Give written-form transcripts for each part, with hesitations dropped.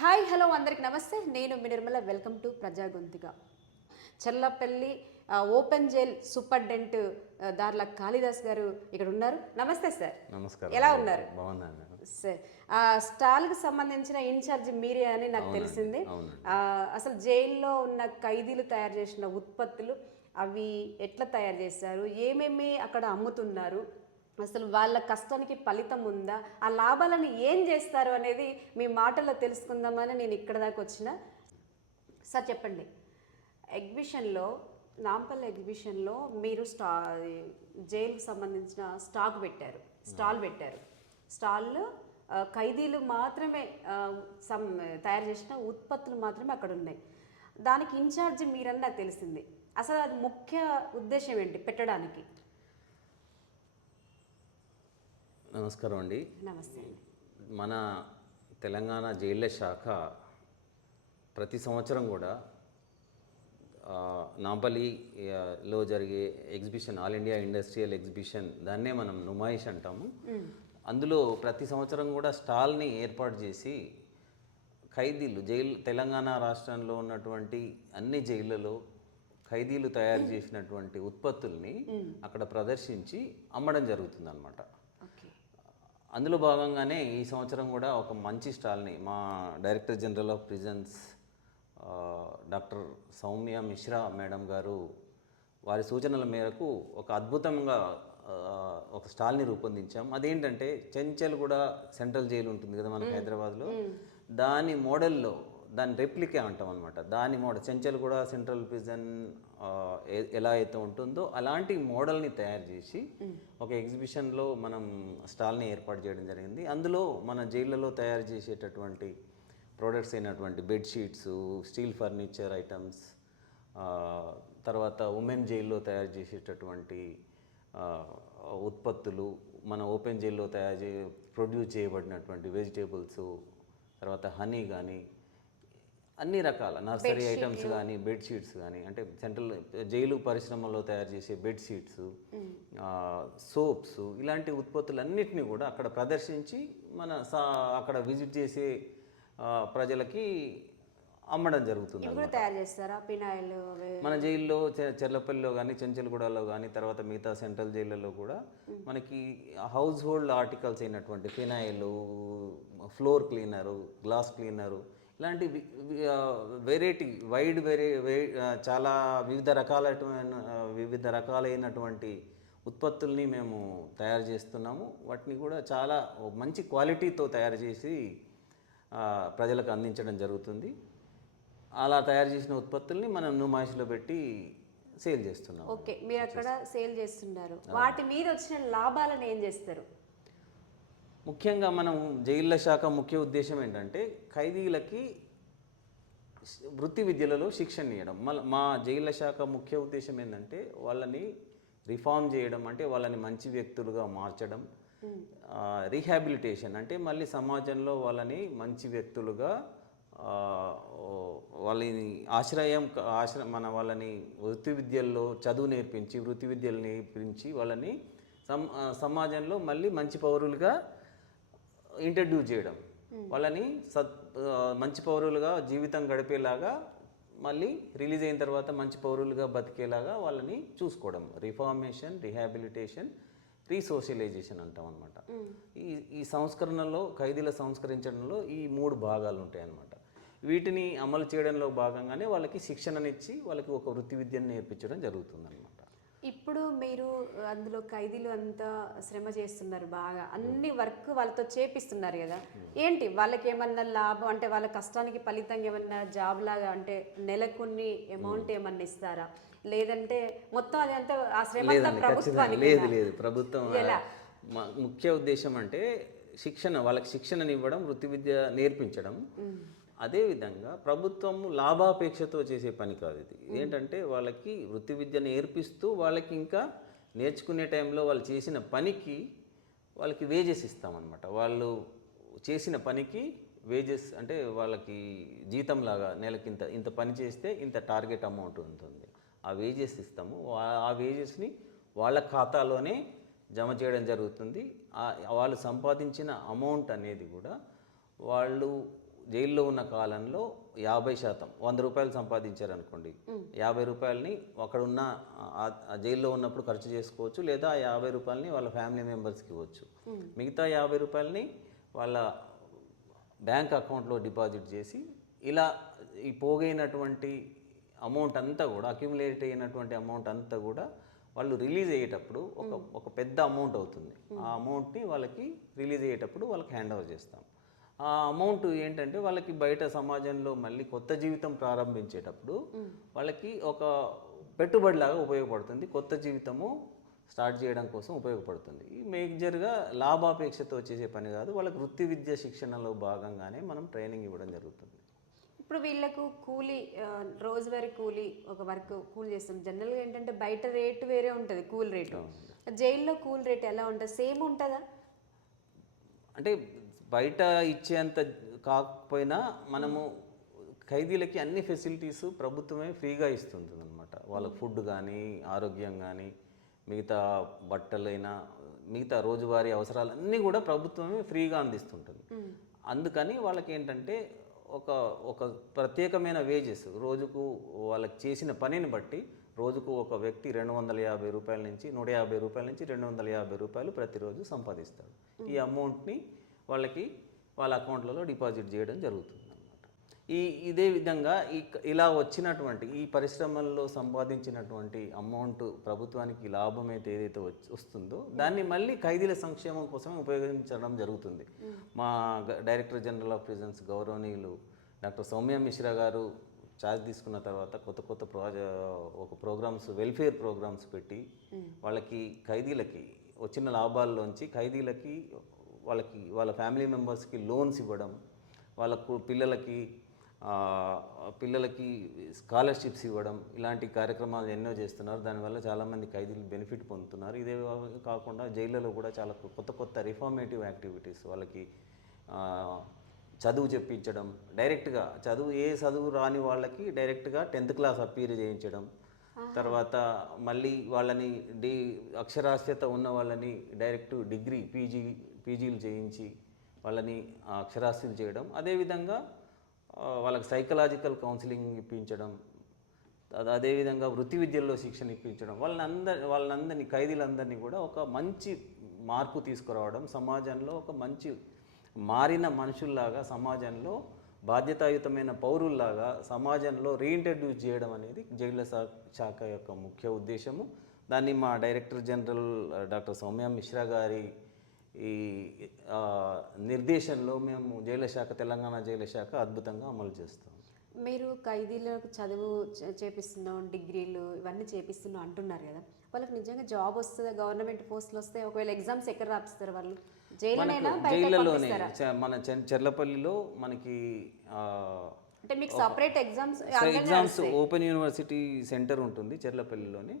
Hi hello అందరికి నమస్తే. నేను మీ నిర్మల. వెల్కమ్ టు ప్రజా గొంతుగా. చల్లపల్లి ఓపెన్ జైల్ సూపరింటెండెంట్ దార్ల కాళిదాస్ గారు ఇక్కడ ఉన్నారు. నమస్తే సార్. నమస్కారం. ఎలా ఉన్నారు? బాగున్నాను సార్. స్టాల్కి సంబంధించిన ఇన్ఛార్జ్ మీరే అని నాకు తెలిసింది. అసలు జైల్లో ఉన్న ఖైదీలు తయారు చేసిన ఉత్పత్తులు అవి ఎట్లా తయారు చేశారు, ఏమేమి అక్కడ అమ్ముతున్నారు, అసలు వాళ్ళ కష్టానికి ఫలితం ఉందా, ఆ లాభాలను ఏం చేస్తారు అనేది మీ మాటల్లో తెలుసుకుందామని నేను ఇక్కడ దాకా వచ్చిన. సార్ చెప్పండి, ఎగ్జిబిషన్లో నాంపల్లి ఎగ్జిబిషన్లో మీరు జైలుకి సంబంధించిన స్టాల్ పెట్టారు. స్టాల్లో ఖైదీలు మాత్రమే తయారు చేసిన ఉత్పత్తులు మాత్రమే అక్కడ ఉన్నాయి. దానికి ఇన్ఛార్జ్ మీరని నాకు తెలిసింది. అసలు అది ముఖ్య ఉద్దేశం ఏంటి పెట్టడానికి? నమస్కారం అండి. నమస్తే అండి. మన తెలంగాణ జైళ్ళ శాఖ ప్రతి సంవత్సరం కూడా నాంపల్లిలో జరిగే exhibition, all India industrial exhibition, దాన్నే మనం నుమాయిష్ అంటాము. అందులో ప్రతి సంవత్సరం కూడా స్టాల్ని ఏర్పాటు చేసి ఖైదీలు తెలంగాణ రాష్ట్రంలో ఉన్నటువంటి అన్ని జైళ్ళలో ఖైదీలు తయారు చేసినటువంటి ఉత్పత్తుల్ని అక్కడ ప్రదర్శించి అమ్మడం జరుగుతుందన్నమాట. అందులో భాగంగానే ఈ సంవత్సరం కూడా ఒక మంచి స్టాల్ని మా director general of prisons doctor Soumya Mishra madam గారు వారి సూచనల మేరకు ఒక అద్భుతంగా ఒక స్టాల్ని రూపొందించాం. అదేంటంటే చెంచల్గూడ సెంట్రల్ జైలు ఉంటుంది కదా మనకి హైదరాబాద్లో, దాని మోడల్లో, దాని రెప్లికా అంటాం అనమాట. దాని మోడల్ చెంచల్గూడ సెంట్రల్ ప్రిజన్ ఎలా అయితే ఉంటుందో అలాంటి మోడల్ని తయారు చేసి ఒక ఎగ్జిబిషన్లో మనం స్టాల్ని ఏర్పాటు చేయడం జరిగింది. అందులో మన జైళ్ళలో తయారు చేసేటటువంటి ప్రోడక్ట్స్ అయినటువంటి బెడ్షీట్స్, స్టీల్ ఫర్నిచర్ ఐటమ్స్, తర్వాత ఉమెన్ జైల్లో తయారు చేసేటటువంటి ఉత్పత్తులు, మన ఓపెన్ జైల్లో ప్రొడ్యూస్ చేయబడినటువంటి వెజిటేబుల్స్, తర్వాత హనీ కానీ అన్ని రకాల నర్సరీ ఐటమ్స్ కానీ, బెడ్షీట్స్ కానీ, అంటే సెంట్రల్ జైలు పరిశ్రమలో తయారు చేసే బెడ్షీట్స్, సోప్స్, ఇలాంటి ఉత్పత్తులన్నింటినీ కూడా అక్కడ ప్రదర్శించి అక్కడ విజిట్ చేసే ప్రజలకి అమ్మడం జరుగుతుంది. మన జైల్లో చెర్లపల్లిలో కానీ, చెంచల్గూడలో కానీ, తర్వాత మిగతా సెంట్రల్ జైళ్ళలో కూడా మనకి హౌస్ హోల్డ్ ఆర్టికల్స్ అయినటువంటి phenyl, floor cleaner, glass cleaner, ఇలాంటి చాలా వివిధ రకాలైనటువంటి ఉత్పత్తుల్ని మేము తయారు చేస్తున్నాము. వాటిని కూడా చాలా మంచి క్వాలిటీతో తయారు చేసి ప్రజలకు అందించడం జరుగుతుంది. అలా తయారు చేసిన ఉత్పత్తుల్ని మనం నుమాయిష్లో పెట్టి సేల్ చేస్తున్నాం. ఓకే, మీరు అక్కడ సేల్ చేస్తున్నారు. వాటి మీద వచ్చిన లాభాలను ఏం చేస్తారు? ముఖ్యంగా మనం జైళ్ళ శాఖ ముఖ్య ఉద్దేశం ఏంటంటే ఖైదీలకి వృత్తి విద్యలలో శిక్షణ ఇవ్వడం. మా జైళ్ళ శాఖ ముఖ్య ఉద్దేశం ఏంటంటే వాళ్ళని రిఫార్మ్ చేయడం, అంటే వాళ్ళని మంచి వ్యక్తులుగా మార్చడం. రీహాబిలిటేషన్ అంటే మళ్ళీ సమాజంలో వాళ్ళని మంచి వ్యక్తులుగా, వాళ్ళని వాళ్ళని వృత్తి విద్యల్లో చదువు నేర్పించి, వృత్తి విద్యలు నేర్పించి వాళ్ళని సమాజంలో మళ్ళీ మంచి పౌరులుగా ఇంట్రడ్యూస్ చేయడం, వాళ్ళని మంచి పౌరులుగా జీవితం గడిపేలాగా, మళ్ళీ రిలీజ్ అయిన తర్వాత మంచి పౌరులుగా బతికేలాగా వాళ్ళని చూసుకోవడం. రిఫార్మేషన్, రీహాబిలిటేషన్, రీసోషలైజేషన్ అంటాం అనమాట. ఈ సంస్కరణలో, ఖైదీల సంస్కరించడంలో ఈ 3 భాగాలు ఉంటాయి అన్నమాట. వీటిని అమలు చేయడంలో భాగంగానే వాళ్ళకి శిక్షణనిచ్చి వాళ్ళకి ఒక వృత్తి విద్యను నేర్పించడం జరుగుతుందన్నమాట. ఇప్పుడు మీరు అందులో ఖైదీలు అంతా శ్రమ చేస్తున్నారు, బాగా అన్ని వర్క్ వాళ్ళతో చేపిస్తున్నారు కదా, ఏంటి వాళ్ళకి ఏమన్నా లాభం, అంటే వాళ్ళ కష్టానికి ఫలితంగా ఏమన్నా జాబ్ లాగా, అంటే నెలకొని అమౌంట్ ఏమన్నా ఇస్తారా, లేదంటే మొత్తం అది అంతా ఆ శ్రమ ప్రభుత్వానికి? లేదు, ప్రభుత్వం ముఖ్య ఉద్దేశం అంటే వాళ్ళకి శిక్షణనివ్వడం, వృత్తి విద్య నేర్పించడం. అదేవిధంగా ప్రభుత్వం లాభాపేక్షతో చేసే పని కాదు ఇది. ఏంటంటే వాళ్ళకి వృత్తి విద్య నేర్పిస్తూ వాళ్ళకి ఇంకా నేర్చుకునే టైంలో వాళ్ళు చేసిన పనికి వాళ్ళకి వేజెస్ ఇస్తామన్నమాట. వాళ్ళు చేసిన పనికి వేజెస్ అంటే వాళ్ళకి జీతంలాగా నెలకి ఇంత పని చేస్తే ఇంత టార్గెట్ అమౌంట్ ఉంటుంది, ఆ వేజెస్ ఇస్తాము. ఆ వేజెస్ని వాళ్ళ ఖాతాలోనే జమ చేయడం జరుగుతుంది. వాళ్ళు సంపాదించిన అమౌంట్ అనేది కూడా వాళ్ళు జైల్లో ఉన్న కాలంలో 50%, 100 రూపాయలు సంపాదించారనుకోండి, 50 రూపాయలని అక్కడ ఉన్న ఆ జైల్లో ఉన్నప్పుడు ఖర్చు చేసుకోవచ్చు, లేదా ఆ 50 రూపాయలని వాళ్ళ ఫ్యామిలీ మెంబర్స్కి ఇవ్వచ్చు. మిగతా 50 రూపాయలని వాళ్ళ బ్యాంక్ అకౌంట్లో డిపాజిట్ చేసి, ఇలా ఈ పోగైనటువంటి అమౌంట్ అంతా కూడా, అక్యుములేట్ అయినటువంటి అమౌంట్ అంతా కూడా వాళ్ళు రిలీజ్ అయ్యేటప్పుడు ఒక పెద్ద అమౌంట్ అవుతుంది. ఆ అమౌంట్ని వాళ్ళకి రిలీజ్ అయ్యేటప్పుడు వాళ్ళకి హ్యాండ్ ఓవర్ చేస్తాం. ఆ అమౌంట్ ఏంటంటే వాళ్ళకి బయట సమాజంలో మళ్ళీ కొత్త జీవితం ప్రారంభించేటప్పుడు వాళ్ళకి ఒక పెట్టుబడిలాగా ఉపయోగపడుతుంది. కొత్త జీవితము స్టార్ట్ చేయడం కోసం ఉపయోగపడుతుంది. ఈ మేజర్గా లాభాపేక్షతో చేసే పని కాదు, వాళ్ళకి వృత్తి విద్య శిక్షణలో భాగంగానే మనం ట్రైనింగ్ ఇవ్వడం జరుగుతుంది. ఇప్పుడు వీళ్ళకు కూలీ రోజువారీ కూలీ ఒక వర్క్ కూలి చేస్తుంది. జనరల్గా ఏంటంటే బయట రేటు వేరే ఉంటుంది, కూల్ రేటు. జైల్లో కూల్ రేట్ ఎలా ఉంటుంది? సేమ్ ఉంటుందా? అంటే బయట ఇచ్చేంత కాకపోయినా మనము ఖైదీలకి అన్ని ఫెసిలిటీస్ ప్రభుత్వమే ఫ్రీగా ఇస్తుంది అనమాట. వాళ్ళకి ఫుడ్ కానీ, ఆరోగ్యం కానీ, మిగతా బట్టలైనా, మిగతా రోజువారీ అవసరాలన్నీ కూడా ప్రభుత్వమే ఫ్రీగా అందిస్తుంటుంది. అందుకని వాళ్ళకి ఏంటంటే ఒక ప్రత్యేకమైన వేజెస్, రోజుకు వాళ్ళకి చేసిన పనిని బట్టి రోజుకు ఒక వ్యక్తి 250 రూపాయల నుంచి 150 రూపాయల నుంచి 250 రూపాయలు ప్రతిరోజు సంపాదిస్తాడు. ఈ అమౌంట్ని వాళ్ళకి వాళ్ళ అకౌంట్లలో డిపాజిట్ చేయడం జరుగుతుంది అన్నమాట. ఇదే విధంగా ఇలా వచ్చినటువంటి ఈ పరిశ్రమల్లో సంపాదించినటువంటి అమౌంట్ ప్రభుత్వానికి లాభం అయితే ఏదైతే వస్తుందో దాన్ని మళ్ళీ ఖైదీల సంక్షేమం కోసం ఉపయోగించడం జరుగుతుంది. మా డైరెక్టర్ జనరల్ ఆఫ్ ప్రిజన్స్ గౌరవనీయులు డాక్టర్ సౌమ్య మిశ్రా గారు ఛార్జ్ తీసుకున్న తర్వాత కొత్త ప్రోగ్రామ్స్, వెల్ఫేర్ ప్రోగ్రామ్స్ పెట్టి వాళ్ళకి ఖైదీలకి వచ్చిన లాభాల్లోంచి ఖైదీలకి వాళ్ళ ఫ్యామిలీ మెంబర్స్కి లోన్స్ ఇవ్వడం, వాళ్ళకు పిల్లలకి స్కాలర్షిప్స్ ఇవ్వడం, ఇలాంటి కార్యక్రమాలు ఎన్నో చేస్తున్నారు. దానివల్ల చాలామంది ఖైదీలు బెనిఫిట్ పొందుతున్నారు. ఇదే కాకుండా జైళ్ళలో కూడా చాలా కొత్త రిఫార్మేటివ్ యాక్టివిటీస్, వాళ్ళకి చదువు చెప్పించడం, డైరెక్ట్గా చదువు రాని వాళ్ళకి డైరెక్ట్గా 10th క్లాస్ అప్పీర్ చేయించడం, తర్వాత మళ్ళీ వాళ్ళని అక్షరాస్యత ఉన్న వాళ్ళని డైరెక్ట్ డిగ్రీ పీజీలు చేయించి వాళ్ళని అక్షరాస్యులు చేయడం, అదేవిధంగా వాళ్ళకి సైకలాజికల్ కౌన్సిలింగ్ ఇప్పించడం, అదేవిధంగా వృత్తి విద్యల్లో శిక్షణ ఇప్పించడం, వాళ్ళందరినీ ఖైదీలందరినీ కూడా ఒక మంచి మార్పు తీసుకురావడం, సమాజంలో ఒక మంచి మారిన మనుషుల్లాగా, సమాజంలో బాధ్యతాయుతమైన పౌరుల్లాగా సమాజంలో రీఇంట్రడ్యూస్ చేయడం అనేది జైళ్ల శాఖ యొక్క ముఖ్య ఉద్దేశము. దాన్ని మా director general doctor Soumya Mishra గారి ఈ నిర్దేశంలో మేము తెలంగాణ జైళ్ల శాఖ అద్భుతంగా అమలు చేస్తాం. మీరు ఖైదీలకు చదువు చేపిస్తున్నాం, డిగ్రీలు ఇవన్నీ చేపిస్తున్నాం అంటున్నారు కదా, వాళ్ళకి నిజంగా జాబ్ వస్తుందా? గవర్నమెంట్ పోస్టులు వస్తాయి? ఒకవేళ ఎగ్జామ్స్ ఎక్కడ రాపిస్తారు వాళ్ళు? జైళ్ళలోనే మన చెర్లపల్లిలో మనకి అంటే మీకు separate exams open university centre ఉంటుంది చెర్లపల్లిలోనే,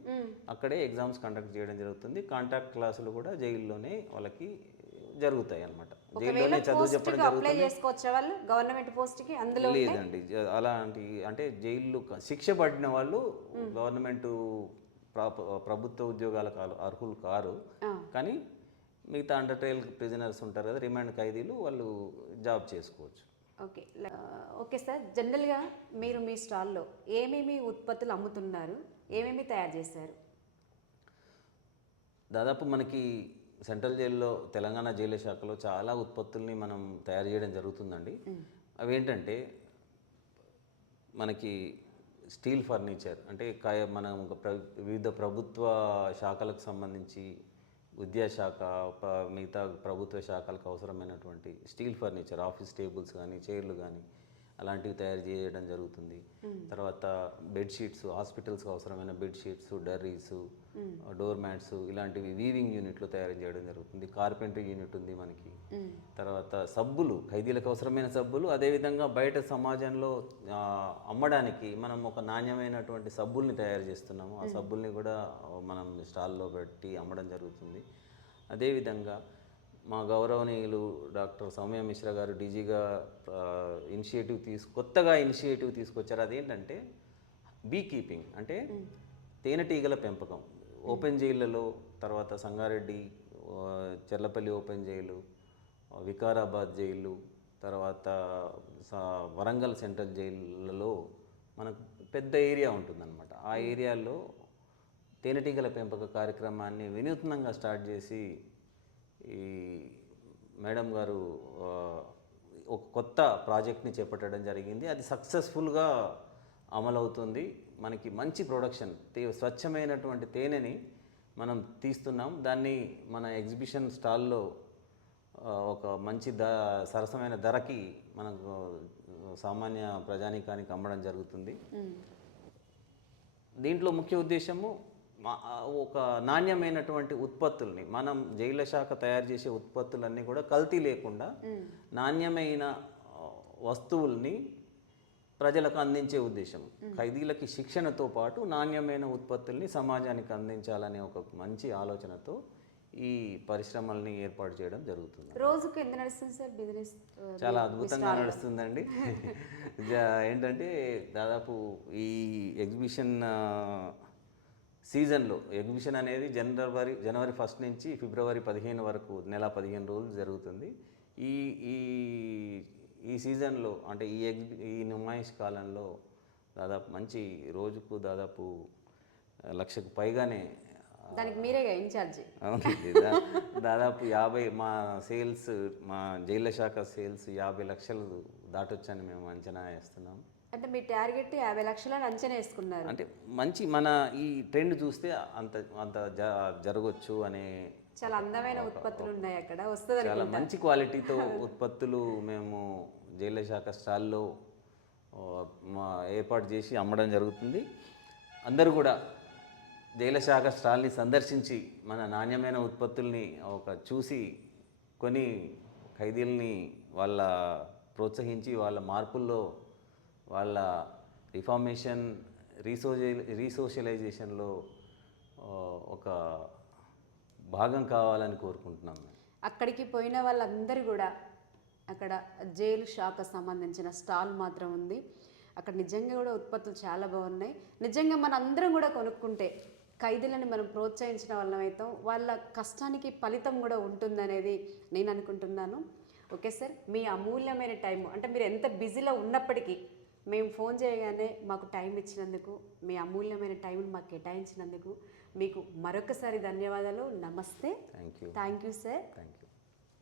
అక్కడే ఎగ్జామ్స్ కండక్ట్ చేయడం జరుగుతుంది. కాంటాక్ట్ క్లాసులు కూడా జైల్లోనే వాళ్ళకి జరుగుతాయి అన్నమాట. జైల్లోనే చదువు చెప్పడం జరుగుతుంది. గవర్నమెంట్ పోస్ట్కి అందులో లేదండి, అలాంటి అంటే జైలు శిక్ష పడిన వాళ్ళు గవర్నమెంట్ ప్రభుత్వ ఉద్యోగాలకు అర్హులు కారు. కానీ మిగతా అండర్ ట్రయల్ ప్రిజనర్స్ ఉంటారు కదా, రిమాండ్ ఖైదీలు, వాళ్ళు జాబ్ చేసుకోవచ్చు. ఓకే సార్, జనరల్గా మీరు మీ స్టాల్లో ఏమేమి ఉత్పత్తులు అమ్ముతున్నారు, ఏమేమి తయారు చేశారు? దాదాపు మనకి సెంట్రల్ జైల్లో, తెలంగాణ జైలు శాఖలో చాలా ఉత్పత్తుల్ని మనం తయారు చేయడం జరుగుతుందండి. అవేంటంటే మనకి స్టీల్ ఫర్నిచర్, అంటే మనం వివిధ ప్రభుత్వ శాఖలకు సంబంధించి విద్యాశాఖ, మిగతా ప్రభుత్వ శాఖలకు అవసరమైనటువంటి స్టీల్ ఫర్నిచర్, ఆఫీస్ టేబుల్స్ కానీ, చైర్లు కానీ అలాంటివి తయారు చేయడం జరుగుతుంది. తర్వాత బెడ్షీట్స్, హాస్పిటల్స్కి అవసరమైన బెడ్షీట్స్, డర్రీస్, డోర్ మ్యాట్స్, ఇలాంటివి వీవింగ్ యూనిట్లో తయారు చేయడం జరుగుతుంది. కార్పెంటరీ యూనిట్ ఉంది మనకి. తర్వాత సబ్బులు, ఖైదీలకు అవసరమైన సబ్బులు, అదేవిధంగా బయట సమాజంలో అమ్మడానికి మనం ఒక నాణ్యమైనటువంటి సబ్బుల్ని తయారు చేస్తున్నాము. ఆ సబ్బుల్ని కూడా మనం స్టాల్లో పెట్టి అమ్మడం జరుగుతుంది. అదేవిధంగా మా గౌరవనీయులు డాక్టర్ సౌమ్య మిశ్రా గారు డీజీగా కొత్తగా ఇనిషియేటివ్ తీసుకొచ్చారు. అదేంటంటే బీ కీపింగ్, అంటే తేనెటీగల పెంపకం. ఓపెన్ జైళ్ళలో, తర్వాత Sangareddy, Cherlapally open jail, Vikarabad jail, తర్వాత వరంగల్ సెంట్రల్ జైలులలో మనకు పెద్ద ఏరియా ఉంటుందన్నమాట. ఆ ఏరియాలో తేనెటీగల పెంపక కార్యక్రమాన్ని వినూత్నంగా స్టార్ట్ చేసి ఈ మేడం గారు ఒక కొత్త ప్రాజెక్ట్ని చేపట్టడం జరిగింది. అది సక్సెస్ఫుల్గా అమలవుతుంది. మనకి మంచి ప్రొడక్షన్, స్వచ్ఛమైనటువంటి తేనెని మనం తీస్తున్నాం. దాన్ని మన ఎగ్జిబిషన్ స్టాల్లో ఒక మంచి సరసమైన ధరకి మనకు సామాన్య ప్రజానీకానికి అమ్మడం జరుగుతుంది. దీంట్లో ముఖ్య ఉద్దేశము ఒక నాణ్యమైనటువంటి ఉత్పత్తుల్ని, మనం జైళ్ళ శాఖ తయారు చేసే ఉత్పత్తులన్నీ కూడా కల్తీ లేకుండా నాణ్యమైన వస్తువుల్ని ప్రజలకు అందించే ఉద్దేశం. ఖైదీలకి శిక్షణతో పాటు నాణ్యమైన ఉత్పత్తుల్ని సమాజానికి అందించాలనే ఒక మంచి ఆలోచనతో ఈ పరిశ్రమల్ని ఏర్పాటు చేయడం జరుగుతుంది. రోజుకు ఎంత నడుస్తుంది సార్ బిజినెస్? చాలా అద్భుతంగా నడుస్తుందండి. ఏంటంటే దాదాపు ఈ ఎగ్జిబిషన్ సీజన్లో, ఎగ్జిబిషన్ అనేది జనవరి 1 నుంచి ఫిబ్రవరి 15 వరకు నెల 15 రోజులు జరుగుతుంది. ఈ ఈ ఈ సీజన్లో అంటే ఈ నుమాయిష్ కాలంలో దాదాపు మంచి రోజుకు దాదాపు 1,00,000కు పైగానే. దానికి మీరేగా ఇన్ఛార్జి. అవునండి. దాదాపు 50 మా సేల్స్, మా జైళ్ళ శాఖ సేల్స్ 50 లక్షలు దాటొచ్చని మేము అంచనా వేస్తున్నాం. అంటే మీ టార్గెట్ 50 లక్షలని అంచనా వేసుకున్నారు. అంటే మంచి మన ఈ ట్రెండ్ చూస్తే అంత జరగవచ్చు అనే చాలా అందమైన ఉత్పత్తులు ఉన్నాయి అక్కడ, వస్తుంది. చాలా మంచి క్వాలిటీతో ఉత్పత్తులు మేము జైళ్ళ శాఖ స్టాల్లో ఏర్పాటు చేసి అమ్మడం జరుగుతుంది. అందరూ కూడా జైళ్ళ శాఖ స్టాల్ని సందర్శించి మన నాణ్యమైన ఉత్పత్తుల్ని చూసి కొని ఖైదీల్ని వాళ్ళ ప్రోత్సహించి వాళ్ళ మార్పుల్లో, వాళ్ళ రిఫార్మేషన్, రీసోషలైజేషన్లో ఒక భాగం కావాలని కోరుకుంటున్నాం. అక్కడికి పోయిన వాళ్ళందరూ కూడా అక్కడ జైలు శాఖ సంబంధించిన స్టాల్ మాత్రం ఉంది. అక్కడ నిజంగా కూడా ఉత్పత్తులు చాలా బాగున్నాయి. నిజంగా మన అందరం కూడా కొనుక్కుంటే ఖైదీలను మనం ప్రోత్సహించిన వాళ్ళం అవుతాం. వాళ్ళ కష్టానికి ఫలితం కూడా ఉంటుందనేది నేను అనుకుంటున్నాను. ఓకే సార్, మీ అమూల్యమైన టైం, అంటే మీరు ఎంత బిజీలో ఉన్నప్పటికీ మేము ఫోన్ చేయగానే మాకు టైం ఇచ్చినందుకు, మీ అమూల్యమైన టైంని మాకు కేటాయించినందుకు మీకు మరొకసారి ధన్యవాదాలు. నమస్తే. Thank you sir.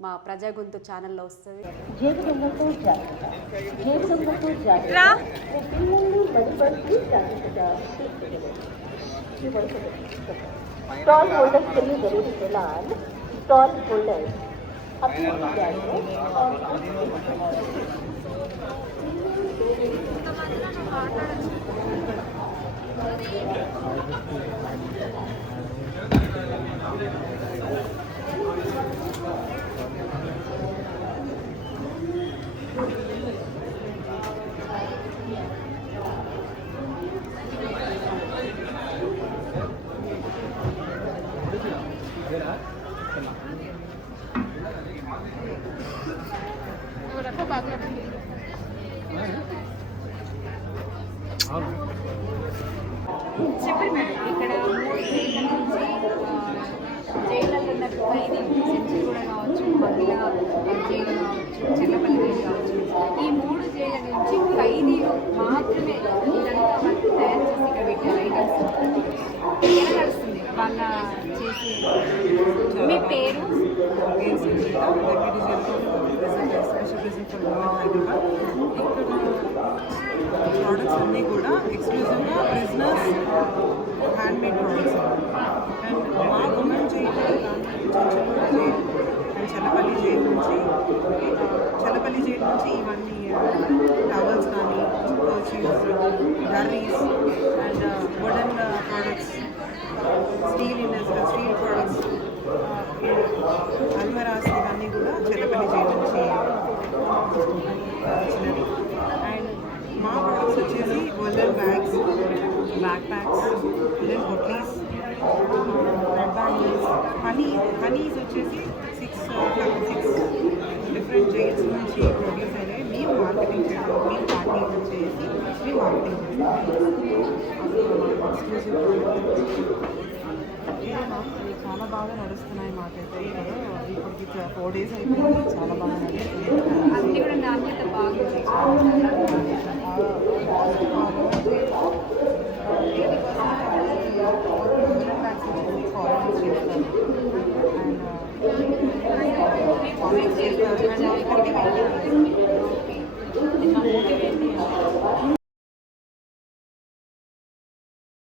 మా ప్రజా గొంతు ఛానల్లో వస్తుంది. स्टॉल होल्डर्स के लिए जरूरी ऐलान। स्टॉल होल्डर्स अपनी इजाजत और చెప్పండి మేడం, ఇక్కడ 3 జైళ్ళ నుంచి జైళ్ళలో ఉన్న ఖైదీ సెంచరీగూడ కావచ్చు, మహిళా జైలు కావచ్చు, చెల్లపల్లి జైలు కావచ్చు, ఈ 3 జైళ్ళ నుంచి ఖైదీలు మాత్రమే వీళ్ళంతా వర్క్ తయారు చేసి ఇక్కడ పెట్టారు ఐటమ్స్. ఎలా నడుస్తుంది వాళ్ళ చేసి? మీ పేరు? ప్రోడక్ట్స్ అన్నీ కూడా ఎక్స్క్లూజివ్గా ప్రిజనర్స్ హ్యాండ్మేడ్ ప్రోడక్ట్స్. అండ్ మా women jail Chenchalguda jail and Challapalli jail నుంచి ఇవన్నీ టవల్స్ కానీ, kerchiefs, durries and wooden products, steel products, అల్మరాస్, ఇవన్నీ కూడా చల్లపల్లి జైలు నుంచి వచ్చినవి. అండ్ మా ప్రోడక్ట్స్ వచ్చేసి woollen bags, back packs, woollen పొట్లీస్, రెడ్ బ్యాంగిల్స్, హనీస్ వచ్చేసి 6 డిఫరెంట్ జైల్స్ నుంచి ప్రొడ్యూస్ అయినాయి. మేము మార్కెటింగ్ చేయడం, మేము ప్యాకింగ్ చేసి మేము మార్కెటింగ్ చేస్తాం. ఇదే మ్యామ్ ఇది చాలా బాగా నడుస్తున్నాయి మాకైతే ఇక్కడ ఇప్పటికి 4 days అయిపోయింది చాలా బాగా నడుస్తుంది అన్నీ కూడా నాణ్యత బాగుంది.